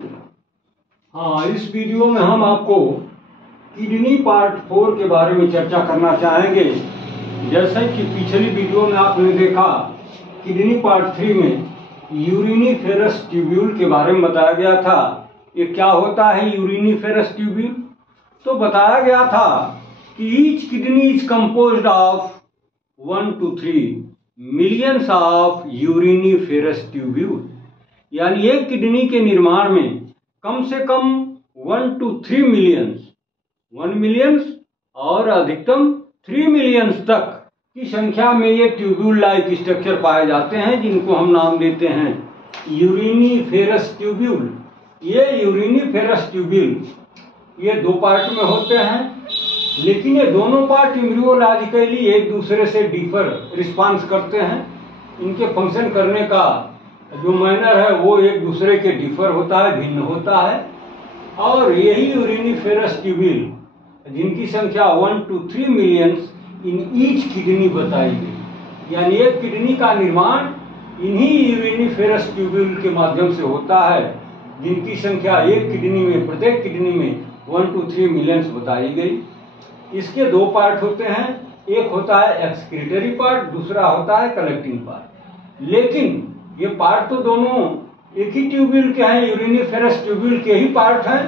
हाँ, इस वीडियो में हम आपको किडनी पार्ट 4 के बारे में चर्चा करना चाहेंगे। जैसे कि पिछली वीडियो में आपने देखा, किडनी पार्ट 3 में यूरिनीफेरस ट्यूब्यूल के बारे में बताया गया था। ये क्या होता है यूरिनीफेरस ट्यूब्यूल? तो बताया गया था कि each kidney is composed of 1 to 3 millions of uriniferous tubule, यानी एक किडनी के निर्माण में कम से कम 1 to 3 मिलियंस, 1 मिलियंस और अधिकतम 3 मिलियंस तक की संख्या में ये ट्यूब्यूल लाइक स्ट्रक्चर पाए जाते हैं, जिनको हम नाम देते हैं यूरिनीफेरस ट्यूब्यूल। ये यूरिनीफेरस ट्यूब्यूल ये दो पार्ट में होते हैं, लेकिन ये दोनों पार्ट एम्ब्रियोलॉजिकली एक दूसरे से डिफर रिस्पांस करते हैं। इनके फंक्शन करने का जो मैनर है वो एक दूसरे के डिफर होता है, भिन्न होता है। और यही यूरिनीफेरस ट्यूब्यूल जिनकी संख्या 1 to 3 millions in each kidney बताई गई, यानी एक किडनी का निर्माण इन्हीं यूरिनीफेरस ट्यूब्यूल के माध्यम से होता है, जिनकी संख्या एक किडनी में, प्रत्येक किडनी में 1 to 3 मिलियंस बताई गई। इसके दो पार्ट होते हैं, एक होता है एक्सक्रीटरी पार्ट, दूसरा होता है कलेक्टिंग पार्ट। लेकिन ये पार्ट तो दोनों एक ही ट्यूब्यूल के हैं, यूरिनीफेरस ट्यूब्यूल के ही पार्ट हैं,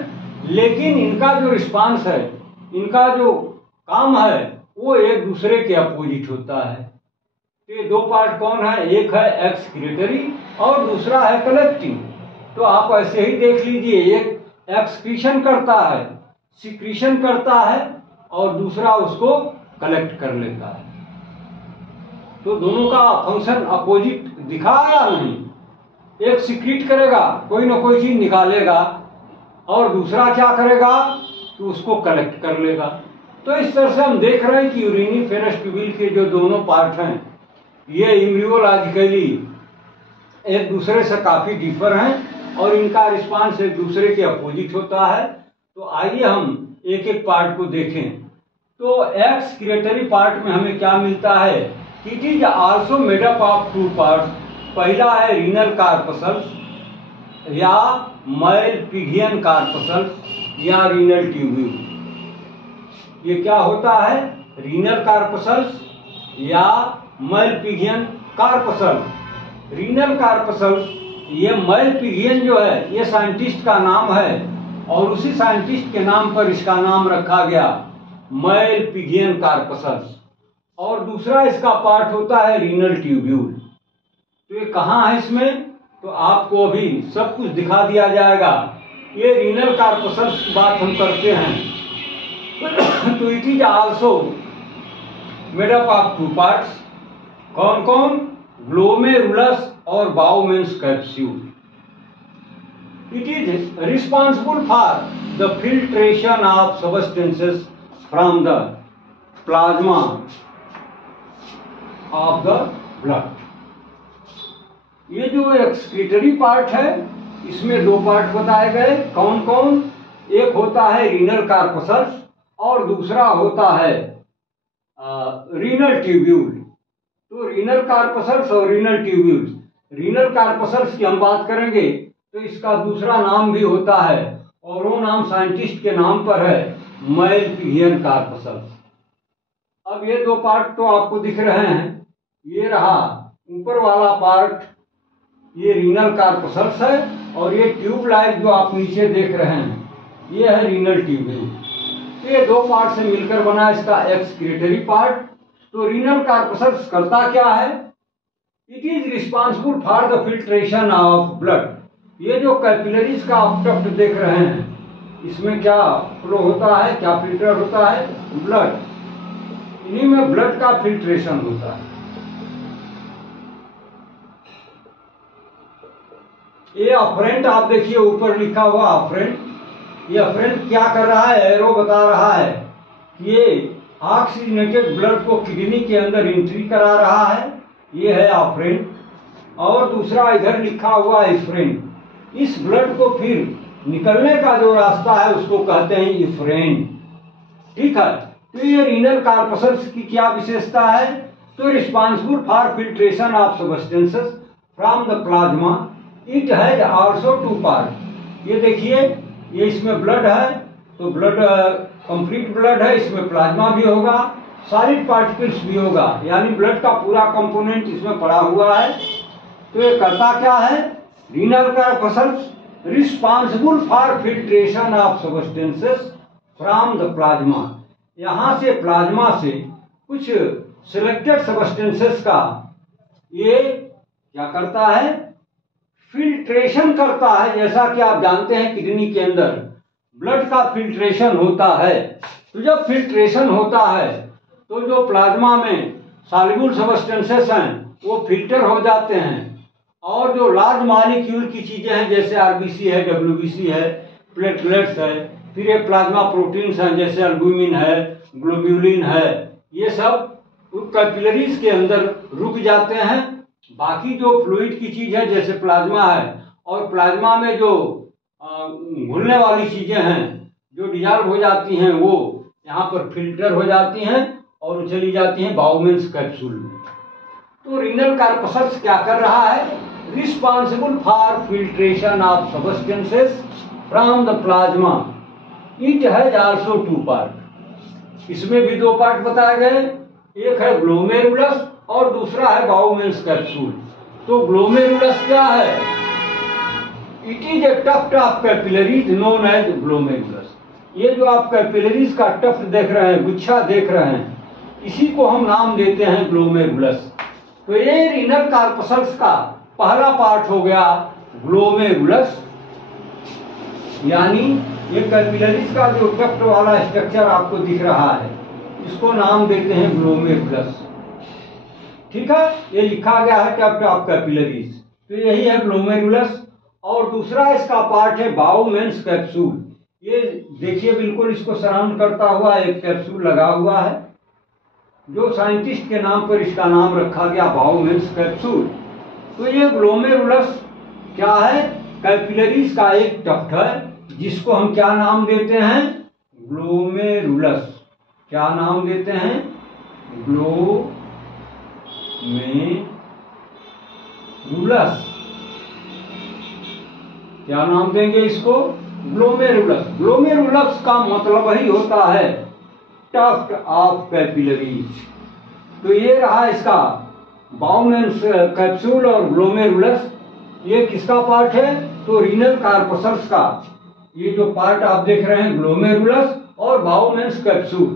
लेकिन इनका जो रिस्पांस है, इनका जो काम है, वो एक दूसरे के अपोजिट होता है। तो ये दो पार्ट कौन है? एक है एक्सक्रीटरी और दूसरा है कलेक्टिंग। तो आप ऐसे ही देख लीजिए, एक एक्सक्रीशन करता है, सिक्रीशन करता है, और दूसरा उसको कलेक्ट कर लेता है। तो दोनों का फंक्शन अपोजिट दिखा या नहीं? एक सिक्रीट करेगा, कोई ना कोई चीज निकालेगा, और दूसरा क्या करेगा कि उसको कलेक्ट कर लेगा। तो इस तरह से हम देख रहे हैं कि यूरिनीफेरस ट्यूब्यूल के जो दोनों पार्ट हैं, ये एम्ब्रियोलॉजिकली एक दूसरे से काफी डिफर हैं और इनका रिस्पांस एक दूसरे के अपोजिट होता है। तो आइए हम एक एक पार्ट को देखें। तो एक्सक्रीटरी पार्ट में हमें क्या मिलता है? It is also made up of 2 parts. पहला है रीनल कार्पसल्स या मैलपिघियन कार्पसल्स या रीनल ट्यूब्यूल। ये क्या होता है? रीनल कार्पसल्स या मैलपिघियन कार्पसल्स। रीनल कार्पसल्स, ये मैलपिघियन जो है, ये साइंटिस्ट का नाम है और उसी साइंटिस्ट के नाम पर इसका नाम रखा गया, मैलपिघियन कार्पसल्स। और दूसरा इसका पार्ट होता है रीनल ट्यूब्यूल। तो ये कहाँ है इसमें? तो आपको अभी सब कुछ दिखा दिया जाएगा। ये रीनल कार्पसल्स की बात हम करते हैं। तो it is also made up of 2 parts. कौन कौन? ग्लोमेरुलस और Bowman's capsule. It is responsible for the filtration of substances from the plasma of the blood. ये जो एक्सक्रीटरी पार्ट है, इसमें दो पार्ट बताए गए। कौन कौन? एक होता है रीनल कार्पसल्स और दूसरा होता है रीनल ट्यूब्यूल। तो रीनल कार्पसल्स और रीनल ट्यूब्यूल, रीनल कार्पसल्स की हम बात करेंगे तो इसका दूसरा नाम भी होता है, और वो नाम साइंटिस्ट के नाम पर है, मैलपिघियन कार्पसल्स। अब ये दो पार्ट तो आपको दिख रहे हैं। ये रहा ऊपर वाला पार्ट, ये रीनल कार्पसल्स है, और ये ट्यूब लाइक जो आप नीचे देख रहे हैं, ये है रीनल ट्यूब्यूल। तो ये दो पार्ट से मिलकर बना इसका एक्सक्रीटरी पार्ट। तो रीनल कार्पसल्स करता क्या है? It is responsible for the filtration of blood. ये जो कैपिलरीज का आप डक्ट देख रहे हैं, इसमें क्या फ्लो होता है, क्या फिल्टर होता है? ब्लड। इन्हीं में ब्लड का फिल्ट्रेशन होता है। ये अफरेंट आप देखिए, ऊपर लिखा हुआ अफरेंट। ये अफरेंट क्या कर रहा है? एरो बता रहा है कि ये ऑक्सीजनेटेड ब्लड को किडनी के अंदर एंट्री करा रहा है। ये है अफरेंट। और दूसरा इधर लिखा हुआ है इफ्रेंट। इस ब्लड को फिर निकलने का जो रास्ता है उसको कहते हैं इफ्रेंट। ठीक है। तो ये रीनल कार्पसल्स की क्या विशेषता है? तो responsible for filtration of substances from the plasma. It has also 2 part. ये देखिए, ये इसमें ब्लड है, तो ब्लड कंप्लीट ब्लड है, इसमें प्लाज्मा भी होगा, सॉलिड पार्टिकल्स भी होगा, यानी ब्लड का पूरा कंपोनेंट इसमें पड़ा हुआ है। तो ये करता क्या है, renal corpuscles responsible for filtration of substances from the plasma. यहाँ से प्लाज्मा से कुछ सिलेक्टेड सब्सटेंसेस का ये क्या करता है, फिल्ट्रेशन करता है। जैसा कि आप जानते हैं किडनी के अंदर ब्लड का फिल्ट्रेशन होता है, तो जब फिल्ट्रेशन होता है तो जो प्लाज्मा में सॉल्युबल सब्सटेंसेस हैं वो फिल्टर हो जाते हैं, और जो लार्ज मॉलिक्यूल की चीजें हैं जैसे आरबीसी है, डब्ल्यूबीसी है, प्लेटलेट्स है, फिर ये प्लाज्मा प्रोटीन्स हैं जैसे एल्बुमिन है, ग्लोब्यूलिन है, ये सब कैपिलरीज के अंदर रुक जाते हैं। बाकी जो फ्लूइड की चीज है जैसे प्लाज्मा है, और प्लाज्मा में जो घुलने वाली चीजें हैं जो डिजॉल्व हो जाती हैं वो यहाँ पर फिल्टर हो जाती हैं और चली जाती हैं बाउमेंस कैप्सूल में। तो रीनल कॉर्पस्कल्स क्या कर रहा है, responsible for filtration of substances from the plasma. It has also 2 part, इसमें भी 2 पार्ट बताए गए, एक है ग्लोमेरुलस और दूसरा है बाउमेंस कैप्सूल। तो ग्लोमेरुलस क्या है, it is a tuft of capillaries known as glomerulus. ये जो आप कैपिलरीज का टफ्ट देख रहे हैं, गुच्छा देख रहे हैं, इसी को हम नाम देते हैं ग्लोमेरुलस। तो ये रीनल कॉर्पस्कल्स का पहला पार्ट हो गया ग्लोमेरुलस, यानी ये कैपिलरीज का जो टफ्ट वाला स्ट्रक्चर आपको दिख रहा है इसको नाम देते हैं ग्लोमेरुलस। ठीक है, ये लिखा गया है टफ्ट ऑफ कैपिलरीज, तो यही है ग्लोमेरुलस। और दूसरा इसका पार्ट है बाउमेंस कैप्सूल। ये देखिए बिल्कुल इसको सराउंड करता हुआ एक कैप्सूल लगा हुआ है, जो साइंटिस्ट के नाम पर इसका नाम रखा गया बाउमेंस कैप्सूल। तो ये ग्लोमेरुलस क्या है, कैपिलरीज का एक टफ्ट है जिसको हम क्या नाम देते हैं, ग्लोमेरुलस। क्या नाम देते हैं, ग्लोमेरुलस। क्या नाम देंगे इसको, ग्लोमेरुलस। ग्लोमेरुलस का मतलब ही होता है टफ्ट ऑफ कैपिलरीज। तो ये रहा इसका बाउमेंस कैप्सूल और ग्लोमेरुलस। ये किसका पार्ट है, तो रीनल कॉर्पस्कल्स का ये जो पार्ट आप देख रहे हैं ग्लोमेरुलस और बाउमेंस कैप्सूल।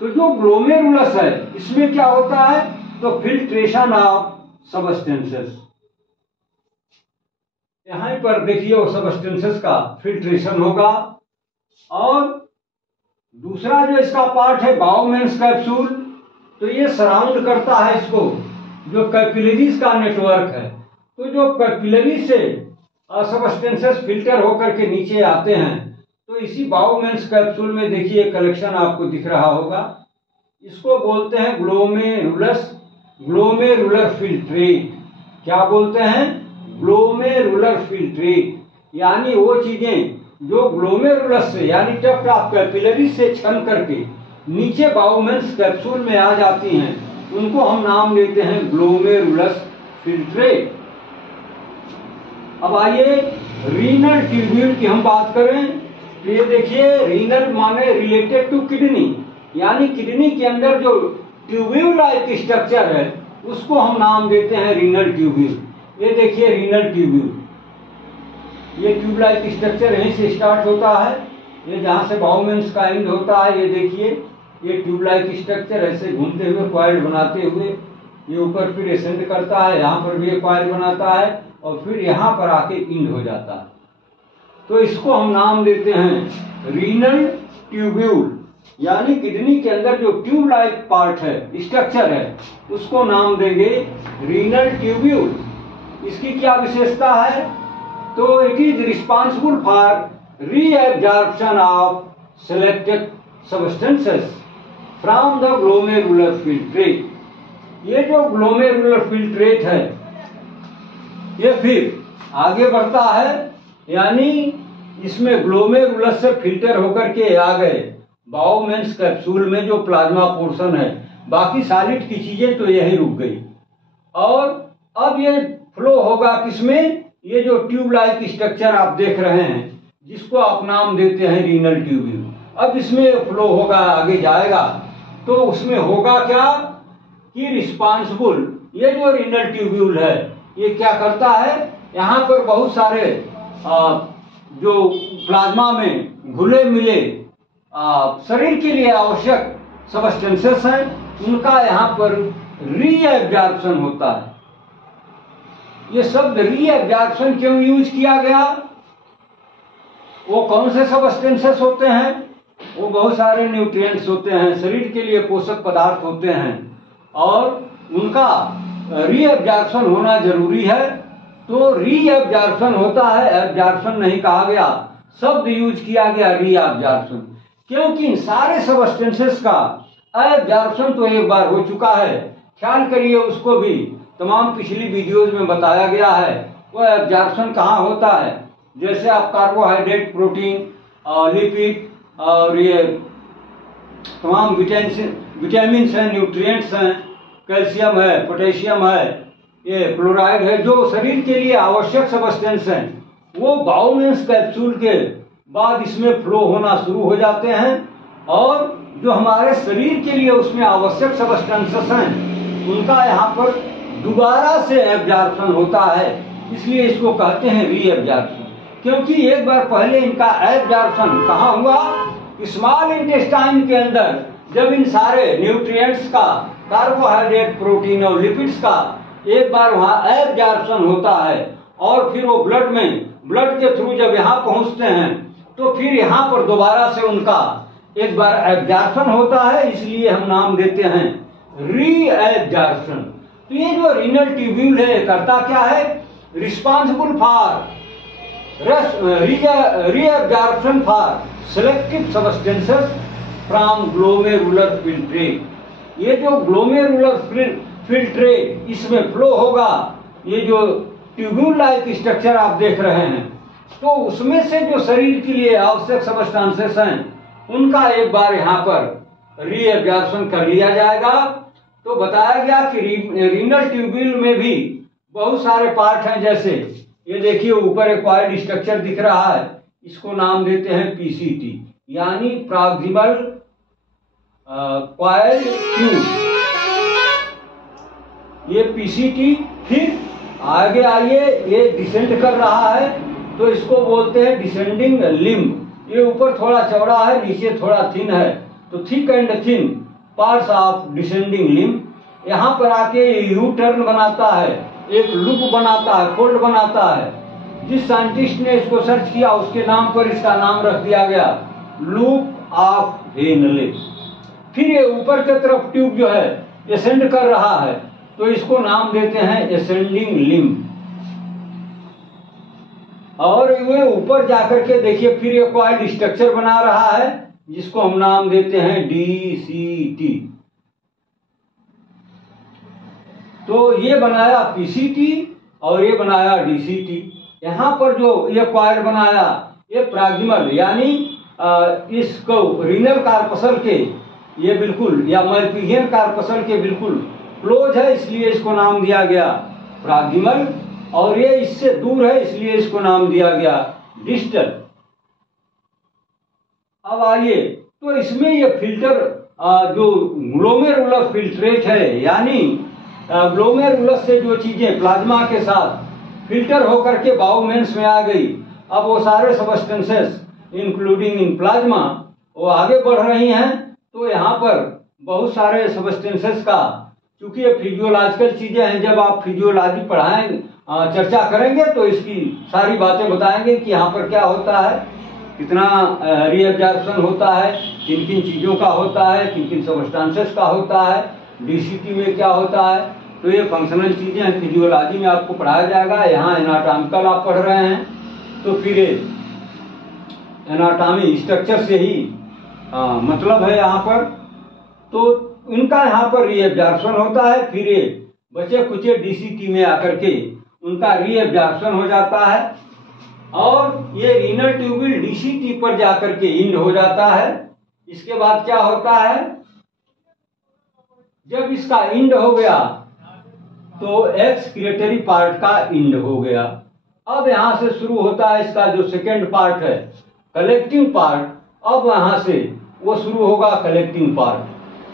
तो जो ग्लोमेरुलस है इसमें क्या होता है, तो फिल्ट्रेशन ऑफ सब्सटेंसेस। यहां पर देखिए वो सब्सटेंसेस का फिल्ट्रेशन होगा। और दूसरा जो इसका पार्ट है बाउमेंस कैप्सूल, तो ये सराउंड करता है इसको, जो कैपिलरीज का नेटवर्क है। तो जो कैपिलरी से सब्सटेंसेस फिल्टर होकर के नीचे आते हैं, तो इसी बाउमेंस कैप्सूल में देखिए कलेक्शन आपको दिख रहा होगा, इसको बोलते हैं ग्लोमेरुलस, ग्लोमेरुलर फिल्ट्रेट। क्या बोलते हैं, ग्लोमेरुलर फिल्ट्रेट, यानी वो चीजें जो ग्लोमेरुलस से यानी टफ्ट ऑफ कैपिलरी से छन करके नीचे बाउमेंस कैप्सूल में आ जाती हैं, उनको हम नाम देते हैं ग्लोमेरुलस फिल्ट्रेट। अब आइए रीनल ट्यूब्यूल की हम बात करें, तो ये देखिए रीनल माने रिलेटेड टू किडनी, यानी किडनी के अंदर जो ट्यूब्यूल लाइक स्ट्रक्चर है उसको हम नाम देते हैं रीनल ट्यूब्यूल। ये देखिए रीनल ट्यूब्यूल, ये ट्यूब लाइक स्ट्रक्चर यहीं से स्टार्ट होता है, ये जहां से बाउमेंस का एंड होता है, ये देखिए ये ट्यूब लाइक स्ट्रक्चर ऐसे घूमते हुए कॉइल बनाते हुए ये ऊपर फिर एसेंड करता है, यहाँ पर भी एक कॉइल बनाता है और फिर यहाँ पर आके इंड हो जाता है। तो इसको हम नाम देते हैं रीनल ट्यूब्यूल, यानी किडनी के अंदर जो ट्यूब लाइक पार्ट है, स्ट्रक्चर है, उसको नाम देंगे रीनल ट्यूब्यूल। इसकी क्या विशेषता है, तो it is responsible for reabsorption of selected substances from the glomerular filtrate. ये जो ग्लोमेरुलर फिल्ट्रेट है ये फिर आगे बढ़ता है, यानी इसमें ग्लोमेरुलस से फिल्टर होकर के आ गए बाउमेंस कैप्सूल में जो प्लाज्मा पोर्शन है, बाकी सॉलिड की चीजें तो यही रुक गई। और अब ये फ्लो होगा किसमें, ये जो ट्यूब लाइक स्ट्रक्चर आप देख रहे हैं जिसको आप नाम देते हैं रीनल ट्यूब्यूल। अब इसमें फ्लो होगा, आगे जाएगा, तो उसमें होगा क्या कि रिस्पांसिबल, ये जो रीनल ट्यूब्यूल है ये क्या करता है, यहाँ पर बहुत सारे जो प्लाज्मा में घुले मिले शरीर के लिए आवश्यक सबस्टेंसेस हैं, उनका यहाँ पर रीएब्जॉर्प्शन होता है। ये शब्द रीएब्जॉर्प्शन क्यों यूज किया गया? वो कौन से सबस्टेंसेस होते हैं? वो बहुत सारे न्यूट्रिएंट्स होते हैं, शरीर के लिए पोषक पदार्थ होते हैं, और उनका रीएब्जॉर्प्शन होना जरूरी है। तो रीएब्जॉर्प्शन होता है, एब्जॉर्प्शन नहीं कहा गया, शब्द यूज किया गया रीएब्जॉर्प्शन, क्योंकि इन सारे सबस्टेंसेस का एब्जॉर्प्शन तो एक बार हो चुका है। ख्याल करिए, उसको भी तमाम पिछली वीडियोज में बताया गया है। वो एब्जॉर्प्शन कहाँ होता है? जैसे आप कार्बोहाइड्रेट, प्रोटीन और लिपिड और ये तमाम विटामिन हैं, न्यूट्रिएंट्स हैं, कैल्शियम है, पोटेशियम है, ये फ्लोराइड है, जो शरीर के लिए आवश्यक सबस्टेंस हैं, वो बाउमेंस कैप्सूल के बाद इसमें फ्लो होना शुरू हो जाते हैं, और जो हमारे शरीर के लिए उसमें आवश्यक सबस्टेंसेस हैं उनका यहाँ पर दोबारा से एब्जॉर्प्शन होता है। इसलिए इसको कहते हैं रीएब्जॉर्प्शन, क्योंकि एक बार पहले इनका एब्जॉर्प्शन कहाँ हुआ? स्मॉल इंटेस्टाइन के अंदर, जब इन सारे न्यूट्रिएंट्स का, कार्बोहाइड्रेट, प्रोटीन और लिपिड्स का एक बार वहां एब्जॉर्प्शन होता है, और फिर वो ब्लड के थ्रू जब यहाँ पहुंचते हैं तो फिर यहाँ पर दोबारा से उनका एक बार एब्जॉर्प्शन होता है, इसलिए हम नाम देते हैं रीएब्जॉर्प्शन। तो ये जो रीनल ट्यूब्यूल है करता क्या है? Responsible for reabsorption for selective substances from glomerular filtrate. ये जो ग्लोमेरुलर फिल्ट्रेट इसमें फ्लो होगा, ये जो ट्यूब्यूल लाइक स्ट्रक्चर आप देख रहे हैं, तो उसमें से जो शरीर के लिए आवश्यक सबस्टेंसेस हैं उनका एक बार यहाँ पर रीएब्जॉर्प्शन कर लिया जाएगा। तो बताया गया कि रीनल ट्यूब्यूल में भी बहुत सारे पार्ट हैं, जैसे ये देखिए ऊपर एक कॉइल्ड स्ट्रक्चर दिख रहा है, इसको नाम देते हैं पीसीटी, यानी प्रॉक्सिमल कॉइल्ड ट्यूब, ये पीसीटी। फिर आगे आइए, ये डिसेंड कर रहा है तो इसको बोलते हैं डिसेंडिंग लिम्ब। ये ऊपर थोड़ा चौड़ा है, नीचे थोड़ा थिन है, तो thick and thin parts of descending limb. यहाँ पर आके यू टर्न बनाता है, एक लूप बनाता है, फोल्ड बनाता है। जिस साइंटिस्ट ने इसको सर्च किया उसके नाम पर इसका नाम रख दिया गया लूप ऑफ हेनले। फिर ये ऊपर की तरफ ट्यूब जो है एसेंड कर रहा है, तो इसको नाम देते हैं एसेंडिंग लिम्ब। और ये ऊपर जाकर के देखिए फिर ये कॉइल्ड स्ट्रक्चर बना रहा है, जिसको हम नाम देते हैं डीसीटी। तो ये बनाया पीसीटी और ये बनाया डीसीटी। यहाँ पर जो ये कॉइल बनाया ये प्रॉक्सिमल, यानी इसको रीनल कार्पसल के ये बिल्कुल, या मल्पीजियन कार्पसल के बिल्कुल क्लोज है, इसलिए इसको नाम दिया गया प्रॉक्सिमल। और ये इससे दूर है, इसलिए इसको नाम दिया गया डिस्टल। अब आइए, तो इसमें ये फिल्टर जो ग्लोमेरुलर फिल्ट्रेट है, यानी ग्लोमेरुलस से जो चीजें प्लाज्मा के साथ फिल्टर होकर के बाउमेंस में आ गई, अब वो सारे सबस्टेंसेस इंक्लूडिंग इन प्लाज्मा वो आगे बढ़ रही हैं। तो यहाँ पर बहुत सारे सबस्टेंसेस का, चूंकि ये फिजियोलॉजिकल चीजें हैं, जब आप फिजियोलॉजी पढ़ाएंगे, चर्चा करेंगे, तो इसकी सारी बातें बताएंगे कि यहाँ पर क्या होता है, कितना रीएब्जॉर्प्शन होता है, किन किन चीजों का होता है, किन किन सबस्टेंसेस का होता है, डीसीटी में क्या होता है। तो ये फंक्शनल चीजें हैं, फिजियोलॉजी में आपको पढ़ाया जाएगा। यहाँ एनाटॉमिकल आप पढ़ रहे हैं, तो फिर एनाटॉमी स्ट्रक्चर से ही मतलब है यहाँ पर। तो इनका यहाँ पर रीएब्जॉर्प्शन होता है, फिर ये बचे कुचे डीसीटी में आकर के उनका रीएब्जॉर्प्शन हो जाता है, और ये रीनल ट्यूब्यूल डीसीटी पर जाकर के इंड हो जाता है। इसके बाद क्या होता है, जब इसका इंड हो गया तो एक्सक्रीटरी पार्ट का इंड हो गया। अब यहाँ से शुरू होता है इसका जो सेकेंड पार्ट है कलेक्टिंग पार्ट। अब यहाँ से वो शुरू होगा कलेक्टिंग पार्ट,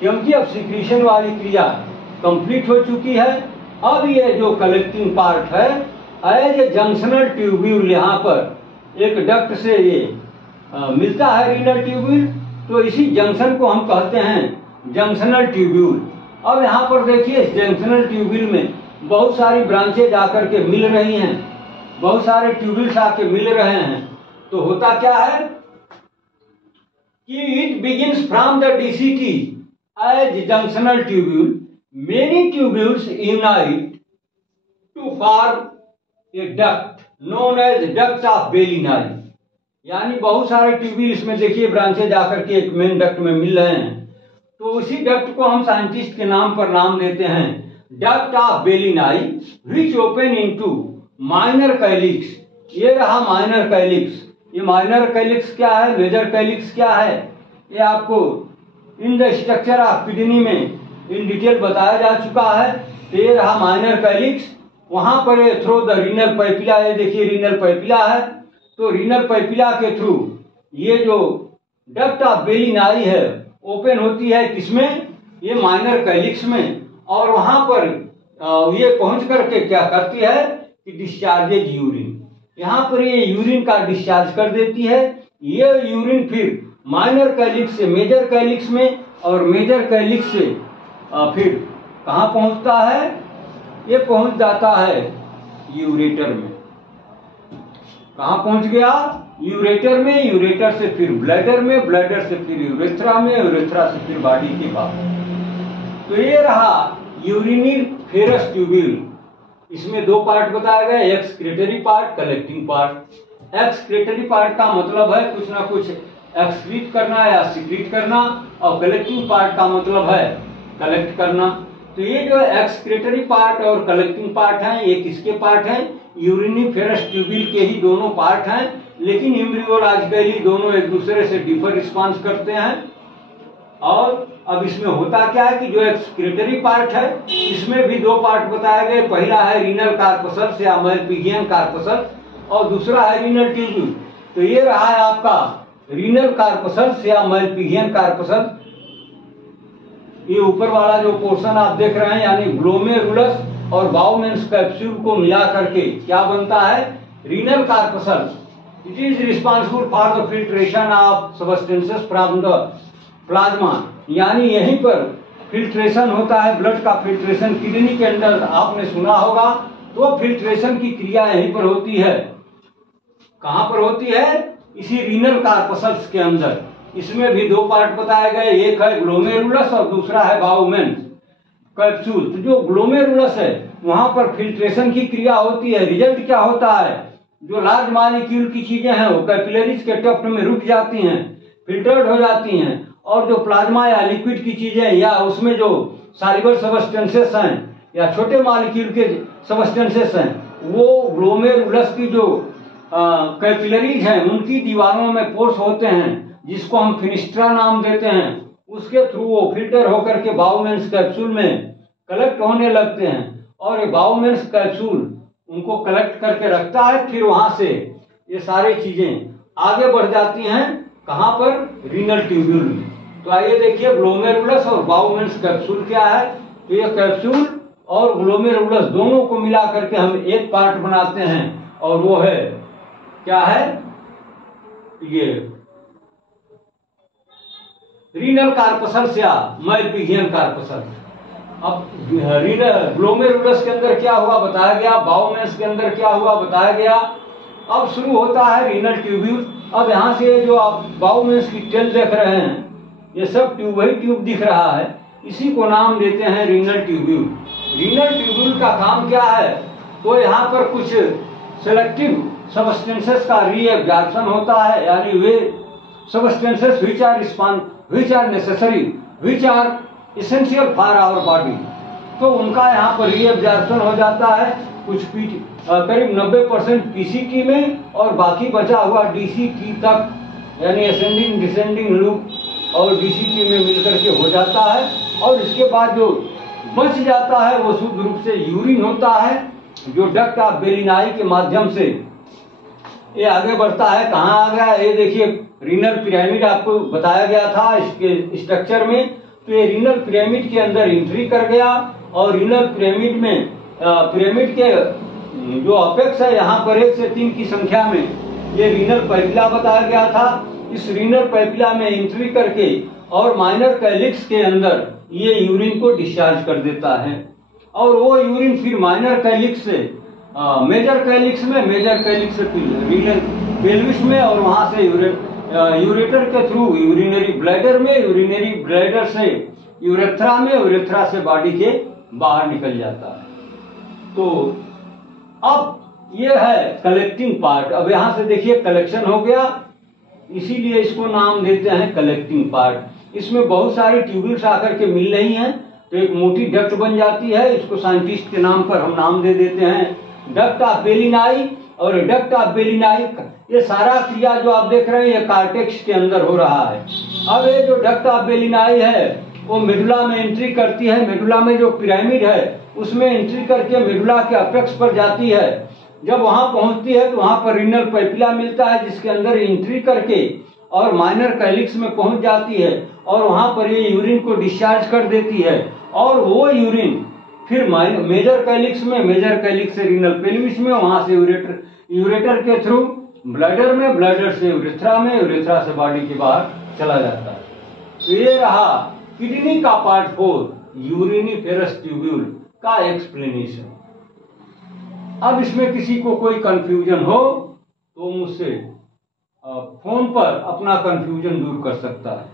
क्योंकि अब सिक्रीशन वाली क्रिया कंप्लीट हो चुकी है। अब ये जो कलेक्टिंग पार्ट है एज ए जंक्शनल ट्यूब्यूल, यहाँ पर एक डक्ट से ये मिलता है रीनल ट्यूब्यूल, तो इसी जंक्शन को हम कहते हैं जंक्शनल ट्यूब्यूल। अब यहाँ पर देखिए इस जंक्शनल ट्यूब्यूल में बहुत सारी ब्रांचेज आकर के मिल रही हैं, बहुत सारे ट्यूब्यूल्स आके मिल रहे हैं। तो होता क्या है कि it begins from the DCT as junctional tubule, many tubules unite to form a duct known as duct of Bellini. यानी बहुत सारे ट्यूब्यूल इसमें देखिए ब्रांचेज आकर के एक मेन डक्ट में मिल रहे हैं, तो उसी डक्ट को हम साइंटिस्ट के नाम पर नाम देते हैं duct of Bellini, which open into minor calyx. ये रहा माइनर कैलिक्स। ये माइनर कैलिक्स क्या है, मेजर कैलिक्स क्या है, ये आपको in the structure of kidney में इन डिटेल बताया जा चुका है। तो ये रहा माइनर कैलिक्स, वहां पर ये थ्रू द रीनल पैपिला, ये देखिए रीनल पैपिला है, तो रीनल पैपिला के थ्रू ये जो डक्ट ऑफ बेलिनाई है ओपन होती है किसमें, ये माइनर कैलिक्स में, और वहां पर ये पहुंच करके क्या करती है कि डिस्चार्जेज यूरिन, यहाँ पर ये यूरिन का डिस्चार्ज कर देती है। ये यूरिन फिर माइनर कैलिक्स से मेजर कैलिक्स में और मेजर कैलिक्स से फिर कहाँ पहुंचता है, ये पहुंच जाता है यूरेटर में। कहाँ पहुंच गया, यूरेटर में, यूरेटर से फिर ब्लैडर में, ब्लैडर से फिर यूरेथ्रा में, यूरेथ्रा से फिर बॉडी के बाहर। तो ये रहा यूरिनिफेरस ट्यूब्यूल। इसमें दो पार्ट बताया गया, excretory part, collecting part. Excretory part का मतलब है कुछ ना कुछ एक्सक्रीट करना या सिक्रीट करना, और कलेक्टिंग पार्ट का मतलब है कलेक्ट करना। तो ये जो एक्सक्रीटरी पार्ट और कलेक्टिंग पार्ट है, ये किसके पार्ट है, यूरिनिफेरस ट्यूब्यूल के ही दोनों पार्ट हैं, लेकिन एम्ब्रियोलॉजिकली दोनों एक दूसरे से डिफर रिस्पॉन्स करते हैं। और अब इसमें होता क्या है कि जो एक्सक्रीटरी पार्ट है इसमें भी दो पार्ट बताए गए, पहला है रीनल कार्पसल्स या मलपीजियन कार्पसल्स, और दूसरा है रीनल ट्यूब्यूल। तो ये रहा है आपका रीनल कार्पसल्स या मलपीजियन कार्पसल्स। ये ऊपर वाला जो पोर्शन आप देख रहे हैं यानी ग्लोमेरुलस और बाउमेंस कैप्सूल को मिला करके क्या बनता है, renal corpuscles. It is responsible for the filtration of substances from the plasma, यानी यहीं पर फिल्ट्रेशन होता है, ब्लड का फिल्ट्रेशन किडनी के अंदर आपने सुना होगा, तो फिल्ट्रेशन की क्रिया यहीं पर होती है। कहां पर होती है, इसी रीनल कार्पसल्स के अंदर। इसमें भी दो पार्ट बताए गए, एक है ग्लोमेरुलस और दूसरा है बाउमेंस कैप्सूल। तो जो ग्लोमेरुलस है वहां पर फिल्ट्रेशन की क्रिया होती है। रिजल्ट क्या होता है, जो लार्ज मॉलिक्यूल की चीजें हैं वो कैपिलरीज के टफ्ट में रुक जाती हैं, फिल्टर्ड हो जाती हैं, और जो प्लाज्मा या लिक्विड की चीजें या उसमें जो सॉल्युबल सब्सटेंसेस हैं या छोटे मॉलिक्यूल के सब्सटेंसेस हैं, वो ग्लोमेरुलस की जो कैपिलरीज हैं उनकी दीवारों में पोर्स होते हैं, जिसको हम फिनिस्ट्रा नाम देते हैं, उसके थ्रू वो फिल्टर होकर के बाउमेंस कैप्सूल में कलेक्ट होने लगते हैं, और ये बाउमेंस कैप्सूल उनको कलेक्ट करके रखता है। फिर वहां से ये सारी चीजें आगे बढ़ जाती हैं, कहां पर, रीनल ट्यूब्यूल में। तो आइए देखिए ग्लोमेरुलस और बाउमेंस कैप्सूल क्या है। तो ये कैप्सूल और ग्लोमेरुलस दोनों को मिला करके हम एक पार्ट बनाते हैं, और वो है क्या है, ये रीनल कार्पसल्स या मलपीजियन कार्पसल्स। अब ग्लोमेरुलस के अंदर क्या हुआ बताया गया, बाउमेंस के अंदर क्या हुआ बताया गया। अब शुरू होता है रीनल ट्यूब्यूल। अब यहाँ से जो आप बाउमेंस की टेल देख रहे हैं, ये सब ट्यूब वही ट्यूब दिख रहा है, इसी को नाम देते हैं रीनल ट्यूब्यूल। रीनल ट्यूब्यूल का काम क्या है, तो यहाँ पर कुछ सेलेक्टिव सब्सटेंसेस का रीएब्जॉर्प्शन होता है, यानी वे substances which are necessary, which are essential for our body, तो उनका यहाँ पर रीएब्जॉर्प्शन हो जाता है। कुछ करीब 90% पीसीटी में और बाकी बचा हुआ डीसीटी तक, यानी असेंडिंग डिसेंडिंग लूप और डीसीटी में मिलकर के हो जाता है। और इसके बाद जो बच जाता है वो शुद्ध रूप से यूरिन होता है, जो डक्ट ऑफ बेलिनाई के माध्यम से ये आगे बढ़ता है। कहाँ आ गया ये देखिए, रीनल पिरामिड आपको बताया गया था इसके स्ट्रक्चर में। तो ये रीनल पिरामिड के अंदर एंट्री कर गया और रीनल पिरामिड में पिरामिड के जो अपेक्स है यहाँ पर 1 से 3 की संख्या में ये रीनल पैपिला बताया गया था। इस रीनल पैपिला में एंट्री करके और माइनर कैलिक्स के अंदर ये यूरिन को डिस्चार्ज कर देता है और वो यूरिन फिर माइनर कैलिक्स से मेजर कैलिक्स में, मेजर कैलिक्स से रीनल पेल्विस में और वहां से यूरेटर के थ्रू यूरिनरी ब्लैडर में, यूरिनरी ब्लैडर से यूरेथ्रा में, यूरेथ्रा से बॉडी के बाहर निकल जाता है। तो अब ये है कलेक्टिंग पार्ट। अब यहां से देखिए कलेक्शन हो गया, इसीलिए इसको नाम देते हैं कलेक्टिंग पार्ट। इसमें बहुत सारी ट्यूब्यूल्स आकर के मिल रही हैं तो एक मोटी डक्ट बन जाती है। इसको साइंटिस्ट के नाम पर हम नाम दे देते हैं डक्ट ऑफ बेलिनाई। और डक्ट ऑफ बेलिनाई ये सारा क्रिया जो आप देख रहे हैं ये कार्टेक्स के अंदर हो रहा है। अब ये जो डक्ट ऑफ बेलिनाई है वो मेडुला में एंट्री करती है। मेडुला में जो पिरामिड है उसमें एंट्री करके मेडुला के अपेक्स पर जाती है। जब वहां पहुंचती है तो वहां पर रीनल पैपिला मिलता है जिसके अंदर एंट्री करके और माइनर कैलिक्स में पहुंच जाती है और वहां पर ये यूरिन को डिस्चार्ज कर देती है और वो यूरिन फिर मेजर कैलिक्स में, मेजर कैलिक्स से रीनल पेल्विस में, वहां से यूरेटर के थ्रू ब्लैडर में, ब्लैडर से यूरेथ्रा में, यूरेथ्रा से बॉडी के बाहर चला जाता है। तो ये रहा किडनी का पार्ट 4 यूरिनिफेरस ट्यूब्यूल का एक्सप्लेनेशन। अब इसमें किसी को कोई कंफ्यूजन हो तो मुझसे फोन पर अपना कंफ्यूजन दूर कर सकता है।